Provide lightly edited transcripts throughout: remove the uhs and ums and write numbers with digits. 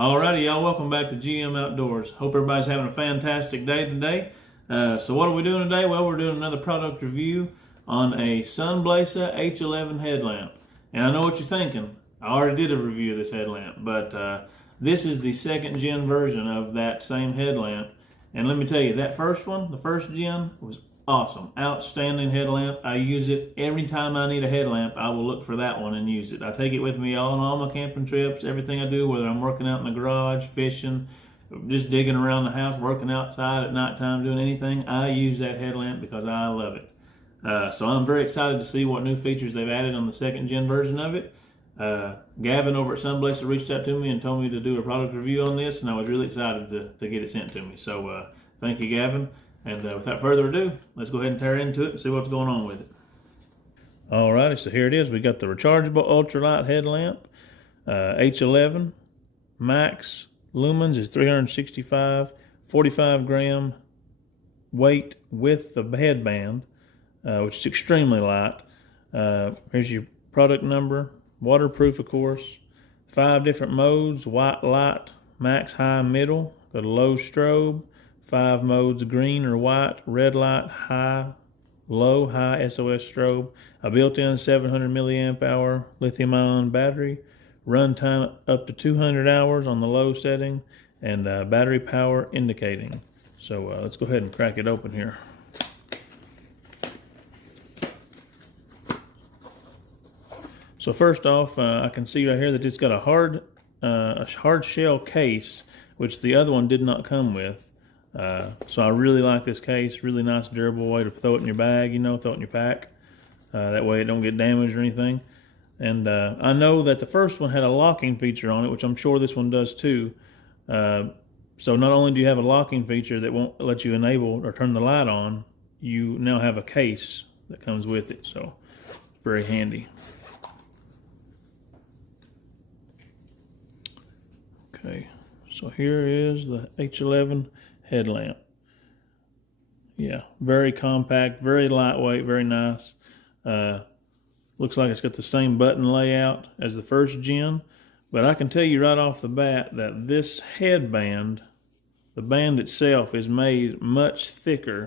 Alrighty, y'all, welcome back to GM Outdoors. Hope everybody's having a fantastic day today. So what are we doing today? Well, we're doing another product review on a Sunblesa H11 headlamp. And I know what you're thinking. I already did a review of this headlamp, but this is the second gen version of that same headlamp. And let me tell you, that first one, the first gen, was awesome. Outstanding headlamp. I use it every time I need a headlamp. I will look for that one and use it. I take it with me on all my camping trips, everything I do, whether I'm working out in the garage, fishing, just digging around the house, working outside at nighttime, doing anything. I use that headlamp because I love it. So I'm very excited to see what new features they've added on the second gen version of it. Gavin over at Sunblesa reached out to me and told me to do a product review on this, and I was really excited to get it sent to me. So thank you, Gavin. And without further ado, let's go ahead and tear into it and see what's going on with it. Alrighty, so here it is. We got the rechargeable ultralight headlamp, H11 max lumens is 365, 45 gram weight with the headband, which is extremely light. Here's your product number, waterproof of course, 5 different modes: white light, max, high, middle, got a low strobe, 5 modes: green or white, red light, high, low, high, SOS strobe, a built-in 700 milliamp hour lithium-ion battery, run time up to 200 hours on the low setting, and battery power indicating. So let's go ahead and crack it open here. So first off, I can see right here that it's got a hard shell case, which the other one did not come with. So I really like this case. Really nice, durable way to throw it in your bag, throw it in your pack. That way it don't get damaged or anything. And I know that the first one had a locking feature on it, which I'm sure this one does too. So not only do you have a locking feature that won't let you enable or turn the light on, you now have a case that comes with it. So very handy. Okay, so here is the H11 headlamp. Yeah, very compact, very lightweight, very nice. Looks like it's got the same button layout as the first gen, but I can tell you right off the bat that this headband, the band itself, is made much thicker,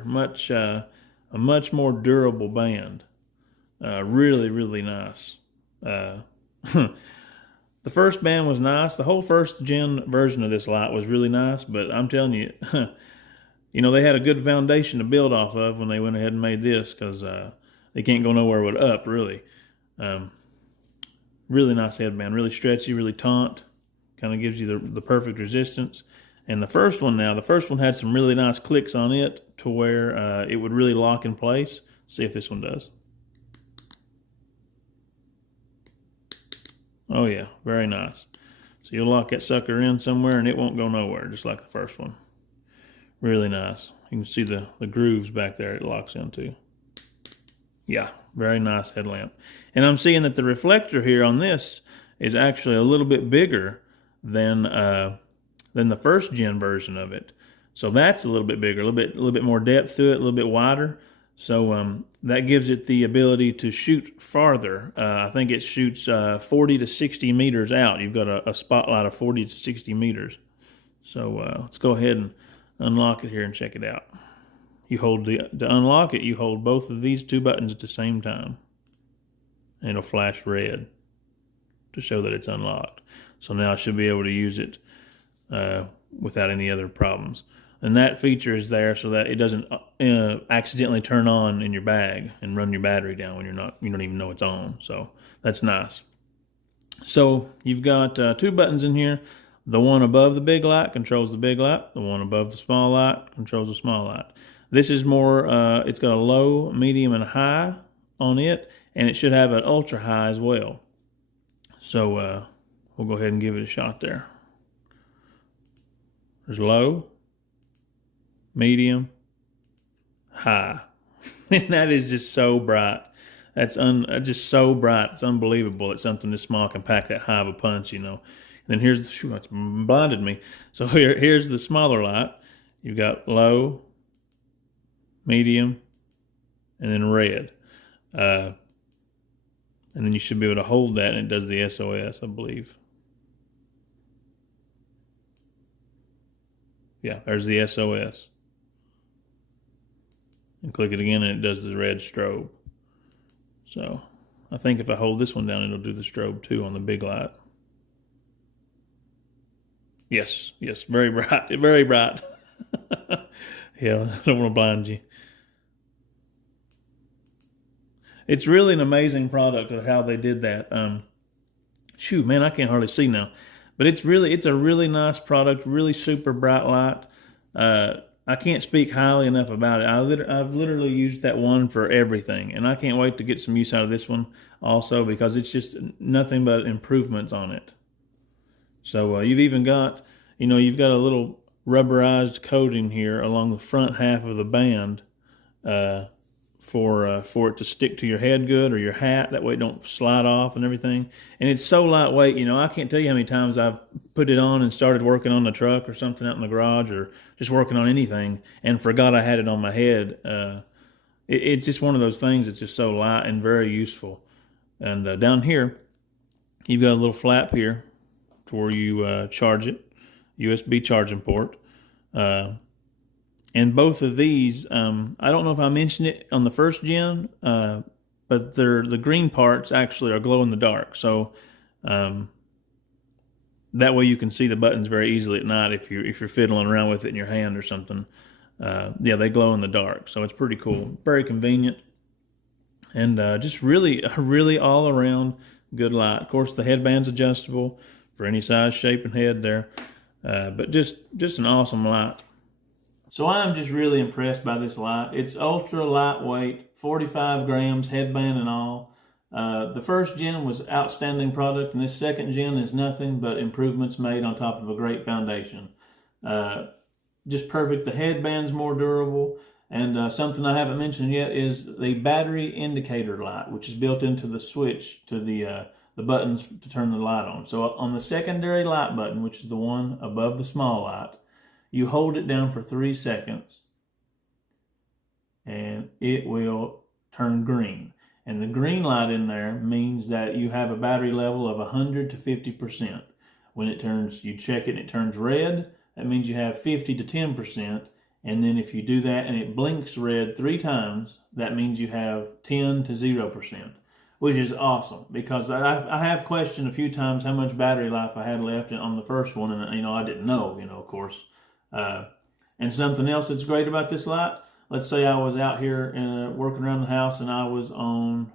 a much more durable band. Really, really nice. The first band was nice. The whole first gen version of this light was really nice, but I'm telling you, they had a good foundation to build off of when they went ahead and made this, because they can't go nowhere with up, really. Really nice headband, really stretchy, really taut. Kind of gives you the perfect resistance. And the first one had some really nice clicks on it to where it would really lock in place. See if this one does. Oh yeah, very nice. So you'll lock that sucker in somewhere and it won't go nowhere, just like the first one. Really nice. You can see the grooves back there it locks into. Yeah, very nice headlamp. And I'm seeing that the reflector here on this is actually a little bit bigger than the first gen version of it. So that's a little bit bigger, a little bit more depth to it, a little bit wider. So that gives it the ability to shoot farther. I think it shoots 40 to 60 meters out. You've got a spotlight of 40 to 60 meters. So let's go ahead and unlock it here and check it out. You hold to unlock it, you hold both of these 2 buttons at the same time. And it'll flash red to show that it's unlocked. So now I should be able to use it without any other problems. And that feature is there so that it doesn't accidentally turn on in your bag and run your battery down when you don't even know it's on. So that's nice. So you've got 2 buttons in here. The one above the big light controls the big light. The one above the small light controls the small light. This is more, it's got a low, medium, and high on it, and it should have an ultra high as well. So we'll go ahead and give it a shot there. There's low, medium, high. And that is just so bright. That's just so bright. It's unbelievable that something this small can pack that high of a punch, And then here's it's blinded me. So here's the smaller light. You've got low, medium, and then red. And then you should be able to hold that, and it does the SOS, I believe. Yeah, there's the SOS. And click it again and it does the red strobe. So I think if I hold this one down, it'll do the strobe too on the big light. Yes, very bright, very bright. Yeah, I don't want to blind you. It's really an amazing product of how they did that. Shoot, man, I can't hardly see now. But it's a really nice product, really super bright light. I can't speak highly enough about it. I've literally used that one for everything, and I can't wait to get some use out of this one also because it's just nothing but improvements on it. So you've even got, you've got a little rubberized coating here along the front half of the band for it to stick to your head good or your hat. That way it don't slide off and everything. And it's so lightweight, I can't tell you how many times I've put it on and started working on the truck or something out in the garage or just working on anything and forgot I had it on my head. It's just one of those things that's just so light and very useful. And down here, you've got a little flap here to where you charge it, USB charging port. And both of these, I don't know if I mentioned it on the first gen, but the green parts actually are glow in the dark. So that way you can see the buttons very easily at night if you're fiddling around with it in your hand or something. Yeah, they glow in the dark, so it's pretty cool, very convenient, and just really all around good light. Of course, the headband's adjustable for any size, shape, and head there, but just an awesome light. So I'm just really impressed by this light. It's ultra lightweight, 45 grams, headband and all. The first gen was outstanding product, and this second gen is nothing but improvements made on top of a great foundation. Just perfect. The headband's more durable, and something I haven't mentioned yet is the battery indicator light, which is built into the switch to the buttons to turn the light on. So on the secondary light button, which is the one above the small light, you hold it down for 3 seconds and it will turn green. And the green light in there means that you have a battery level of 100 to 50%. When it turns, you check it and it turns red, that means you have 50 to 10%. And then if you do that and it blinks red 3 times, that means you have 10 to 0%, which is awesome because I have questioned a few times how much battery life I had left on the first one, and I didn't know, of course. And something else that's great about this light, let's say I was out here working around the house and I was on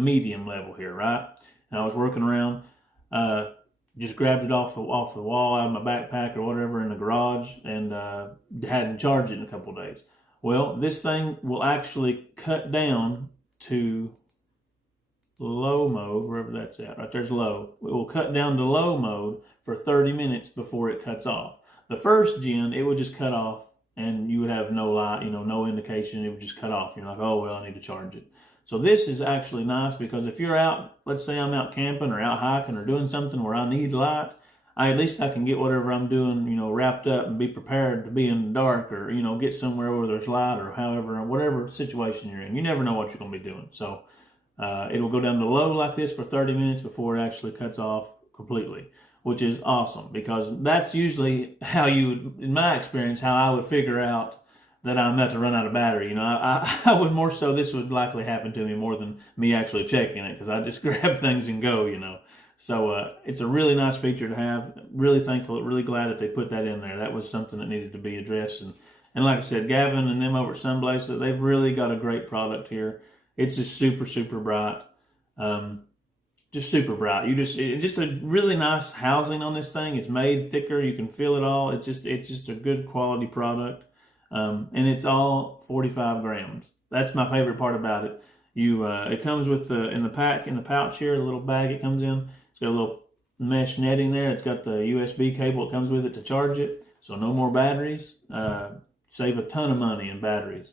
medium level here, right? And I was working around, just grabbed it off the wall out of my backpack or whatever in the garage and hadn't charged it in a couple of days. Well, this thing will actually cut down to low mode, wherever that's at. Right there's low. It will cut down to low mode for 30 minutes before it cuts off. The first gen, it would just cut off and you would have no light, no indication. It would just cut off. You're like, oh, well, I need to charge it. So this is actually nice because if you're out, let's say I'm out camping or out hiking or doing something where I need light, at least I can get whatever I'm doing, wrapped up and be prepared to be in the dark or, get somewhere where there's light or however, whatever situation you're in. You never know what you're going to be doing. So it'll go down to low like this for 30 minutes before it actually cuts off completely, which is awesome because that's usually how in my experience, how I would figure out that I'm about to run out of battery. I would more so, this would likely happen to me more than me actually checking it because I just grab things and go, So it's a really nice feature to have. Really thankful, really glad that they put that in there. That was something that needed to be addressed. And like I said, Gavin and them over at Sunblesa, they've really got a great product here. It's just super, super bright. Just super bright. Just a really nice housing on this thing. It's made thicker. You can feel it all. It's just a good quality product. And it's all 45 grams. That's my favorite part about it. It comes with in the pouch here, the little bag it comes in. It's got a little mesh netting there. It's got the USB cable that comes with it to charge it. So no more batteries. Save a ton of money in batteries.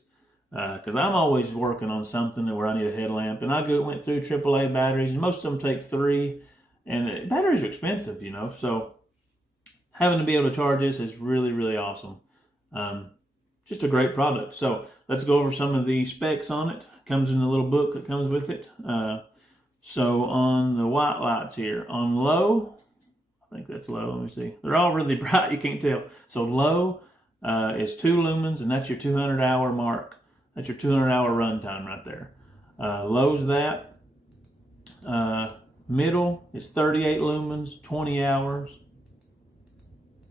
Because I'm always working on something where I need a headlamp, and I went through AAA batteries, and most of them take 3, and batteries are expensive, So having to be able to charge this is really, really awesome. Just a great product. So let's go over some of the specs on it. It comes in a little book that comes with it. So on the white lights here, on low, I think that's low. Let me see. They're all really bright. You can't tell. So low is 2 lumens, and that's your 200-hour mark. That's your 200-hour runtime right there. Low's that. Middle is 38 lumens, 20 hours.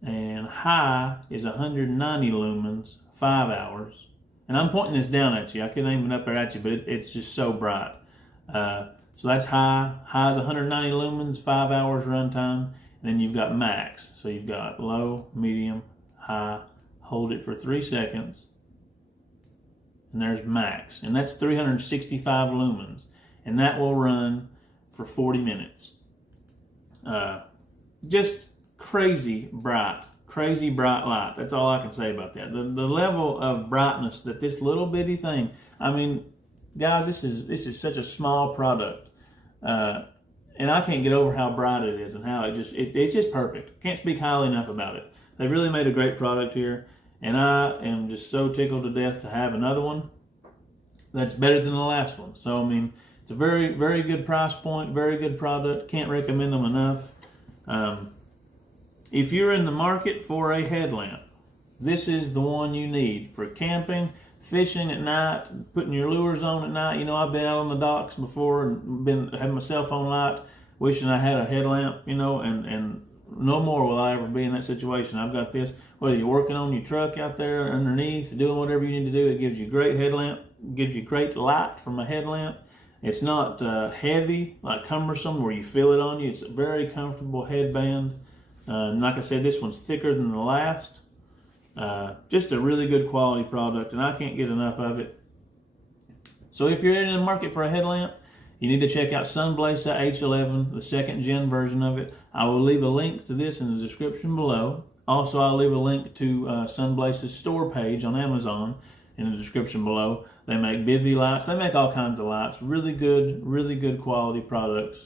And high is 190 lumens, 5 hours. And I'm pointing this down at you. I couldn't aim it up there at you, but it's just so bright. So that's high. High is 190 lumens, 5 hours runtime. And then you've got max. So you've got low, medium, high. Hold it for 3 seconds. And there's max. And that's 365 lumens. And that will run for 40 minutes. Just crazy bright light. That's all I can say about that. The level of brightness that this little bitty thing, I mean, guys, this is such a small product. And I can't get over how bright it is and how it's just perfect. Can't speak highly enough about it. They really made a great product here, and I am just so tickled to death to have another one that's better than the last one. So, I mean, it's a very, very good price point, very good product. Can't recommend them enough. If you're in the market for a headlamp, this is the one you need for camping, fishing at night, putting your lures on at night. You know, I've been out on the docks before and had my cell phone light, wishing I had a headlamp, you know, and no more will I ever be in that situation. I've got this, whether you're working on your truck out there underneath, doing whatever you need to do, it gives you great headlamp, gives you great light from a headlamp. It's not heavy, like cumbersome, where you feel it on you. It's a very comfortable headband. Like I said, this one's thicker than the last. Just a really good quality product, and I can't get enough of it. So if you're in the market for a headlamp, you need to check out Sunblesa H11, the 2nd gen version of it. I will leave a link to this in the description below. Also, I'll leave a link to Sunblesa's store page on Amazon in the description below. They make bivy lights. They make all kinds of lights. Really good quality products.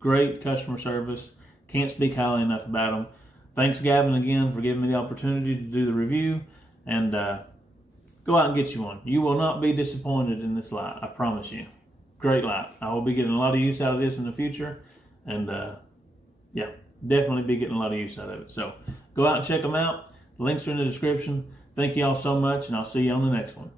Great customer service. Can't speak highly enough about them. Thanks, Gavin, again for giving me the opportunity to do the review. And go out and get you one. You will not be disappointed in this light, I promise you. Great light. I will be getting a lot of use out of this in the future. And yeah, definitely be getting a lot of use out of it. So go out and check them out. Links are in the description. Thank you all so much, and I'll see you on the next one.